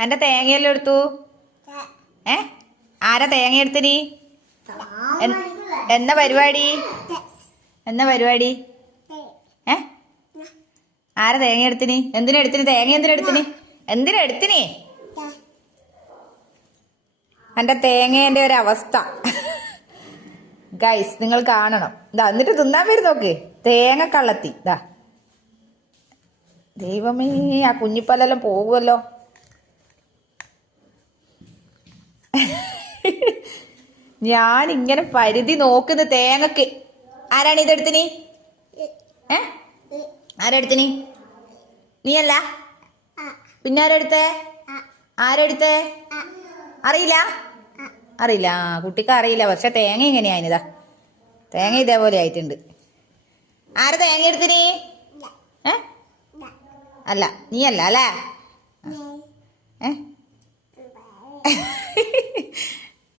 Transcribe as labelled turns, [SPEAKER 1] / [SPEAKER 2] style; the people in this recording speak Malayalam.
[SPEAKER 1] എന്റെ തേങ്ങയെല്ലാം എടുത്തു? ഏ? ആരാ തേങ്ങ എടുത്തിനി നീ എന്നാ പരിപാടി? എന്നാ പരിപാടി? ഏ? ആരാ തേങ്ങ എടുത്തിനി എന്തിനാ എടുത്തിനി തേങ്ങ എന്തിനാ എന്തിനെടുത്തിനി എന്തിനാ എടുത്തിനി എന്റെ തേങ്ങേന്റെ ഒരു അവസ്ഥ. ഗൈസ് നിങ്ങൾ കാണണം. ഇതാ എന്നിട്ട് തിന്നാൻ വരും നോക്ക്. തേങ്ങ കള്ളത്തി. ഇതാ ദൈവമേ ആ കുഞ്ഞിപ്പല്ലെല്ലാം പോകുമല്ലോ. ഞാൻ ഇങ്ങനെ പരിധി നോക്കുന്ന തേങ്ങക്ക്. ആരാണ് ഇതെടുത്തിനി? ഏ? ആരെടുത്തിനി? നീയല്ല? പിന്നെ ആരെടുത്തേ? ആരെടുത്തേ? അറിയില്ല? അറിയില്ല. കുട്ടിക്ക് അറിയില്ല. പക്ഷെ തേങ്ങ എങ്ങനെയായിനിതാ തേങ്ങ ഇതേപോലെ ആയിട്ടുണ്ട്. ആര് തേങ്ങ എടുത്തിനി? ഏ? അല്ല നീയല്ല അല്ലേ? ഏ?